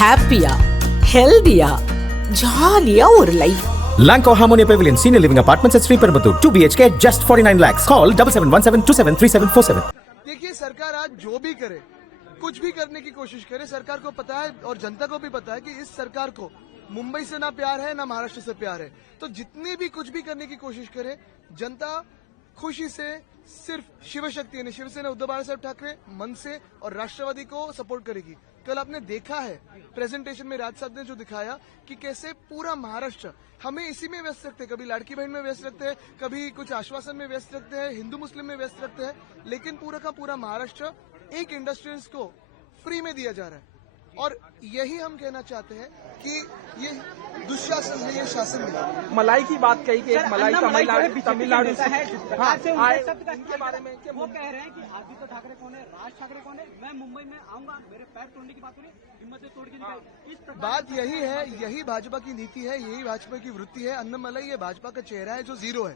ஹாப்பியா ஹெல்தியா ஜாலியா ஒரு life. Lanco Harmonia Pavilion Senior Living Apartments at Sri Perambatoor 2 BHK just 49 lakhs. Call 7717273747. देखिए, सरकार आज जो भी करे, कुछ भी करने की कोशिश करे, सरकार को पता है और जनता को भी पता है कि इस सरकार को मुंबई से ना प्यार है ना महाराष्ट्र से प्यार है। तो जितनी भी कुछ भी करने की कोशिश करे, जनता खुशी से सिर्फ शिव शक्ति यानी शिवसेना उद्धव बाला साहब ठाकरे मन से और राष्ट्रवादी को सपोर्ट करेगी। कल आपने देखा है प्रेजेंटेशन में राज साहब ने जो दिखाया कि कैसे पूरा महाराष्ट्र हमें इसी में व्यस्त रखते हैं, कभी लाड़की बहन में व्यस्त रखते हैं, कभी कुछ आश्वासन में व्यस्त रखते हैं, हिंदू मुस्लिम में व्यस्त रखते हैं, लेकिन पूरा का पूरा महाराष्ट्र एक इंडस्ट्रीज को फ्री में दिया जा रहा है। और यही हम कहना चाहते हैं कि ये दुशासन है, ये शासन है। मलाई की बात कही कि एक मलाई तमिलनाडु से हाँ, इनके बारे में वो कह रहे हैं कि आदित्य ठाकरे कौन है, राज ठाकरे कौन है, मैं मुंबई में आऊंगा, मेरे पैर तोड़ने की बात हो रही है, हिम्मतें तोड़ के दिखाई। इस बात यही है, यही भाजपा की नीति है, यही भाजपा की वृत्ति है। अन्नमलाई ये भाजपा का चेहरा है जो जीरो है,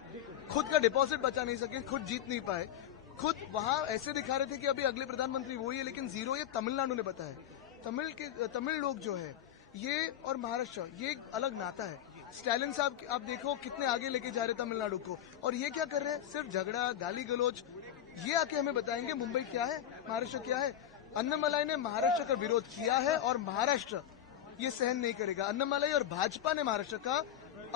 खुद का डिपॉजिट बचा नहीं सके, खुद जीत नहीं पाए, खुद वहां ऐसे दिखा रहे थे कि अभी अगले प्रधानमंत्री वही है, लेकिन जीरो ये तमिलनाडु ने बताया। तमिल लोग जो है ये और महाराष्ट्र ये एक अलग नाता है। स्टालिन साहब आप देखो कितने आगे लेके जा रहे तमिलनाडु को, और ये क्या कर रहे हैं, सिर्फ झगड़ा गाली गलौज। ये आके हमें बताएंगे मुंबई क्या है, महाराष्ट्र क्या है। अन्नमलाई ने महाराष्ट्र का विरोध किया है और महाराष्ट्र ये सहन नहीं करेगा। अन्नमलाई और भाजपा ने महाराष्ट्र का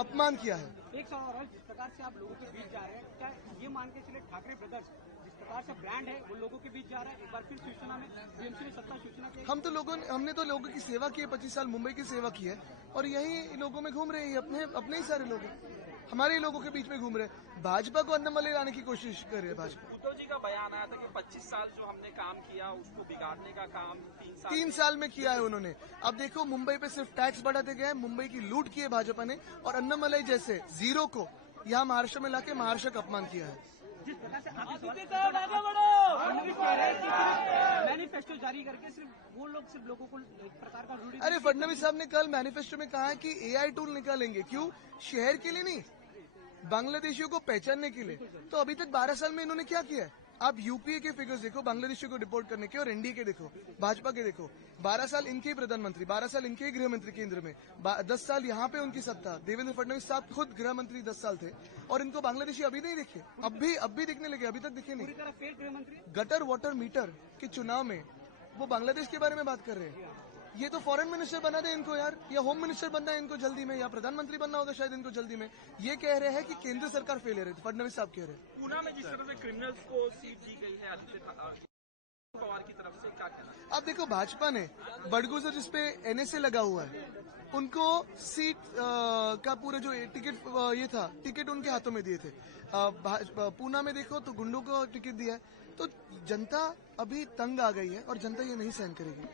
अपमान किया है। एक सवाल, जिस प्रकार से आप लोगों के बीच जा रहे हैं, क्या ये मान के चले ठाकरे ब्रदर्स जिस प्रकार से ब्रांड है वो लोगों के बीच जा रहा है, एक बार फिर शिवसेना में बीएमसी ने सत्ता शिवसेना के हमने तो लोगों की सेवा की है, 25 साल मुंबई की सेवा की है, और यही लोगों में घूम रहे हैं, अपने ही सारे लोग हमारे ही लोगों के बीच में घूम रहे हैं। भाजपा को अन्नमलाई लाने की कोशिश कर रहे हैं भाजपा। उद्धव जी का बयान आया था कि 25 साल जो हमने काम किया उसको बिगाड़ने का काम 3 साल में किया है उन्होंने। अब देखो मुंबई पे सिर्फ टैक्स बढ़ाते गए, मुंबई की लूट की है भाजपा ने, और अन्नमलाई जैसे जीरो को यहाँ महाराष्ट्र में लाके महाराष्ट्र का अपमान किया है। जिस प्रकार से मैनिफेस्टो जारी करके सिर्फ वो लोग सिर्फ लोगों को एक प्रकार का रूढ़ी। अरे फडणवीस साहब ने कल मैनिफेस्टो में कहा है कि एआई टूल निकालेंगे। क्यों? शहर के लिए नहीं, बांग्लादेशियों को पहचानने के लिए। तो अभी तक 12 साल में इन्होंने क्या किया है? आप यूपीए के फिगर्स देखो, बांग्लादेशियों को डिपोर्ट करने के, और एनडीए के देखो, भाजपा के देखो। 12 साल इनके ही प्रधानमंत्री, 12 साल इनके ही गृह मंत्री केंद्र में, 10 साल यहाँ पे उनकी सत्ता। देवेंद्र फडणवीस साहब खुद गृह मंत्री 10 साल थे, और इनको बांग्लादेशी अभी नहीं दिखे, अब भी दिखने लगे, अभी तक दिखे नहीं। गटर वाटर मीटर के चुनाव में वो बांग्लादेश के बारे में बात कर रहे हैं। ये तो फॉरेन मिनिस्टर बना दे इनको यार, या होम मिनिस्टर बनना है इनको जल्दी में, या प्रधानमंत्री बनना होगा शायद इनको जल्दी में। ये कह रहे हैं कि केंद्र सरकार फेलियर है, फडणवीस साहब कह रहे हैं। पूना में जिस तरह से क्रिमिनल्स को सीट दी गई है आदित्य पवार की तरफ से, क्या कहना? अब देखो भाजपा ने बड़गुजर जिसपे एनएसए लगा हुआ है, उनको सीट का पूरा जो टिकट ये था, टिकट उनके हाथों में दिए थे। पूना में देखो तो गुंडों को टिकट दिया है। तो जनता अभी तंग आ गई है और जनता ये नहीं सहन करेगी।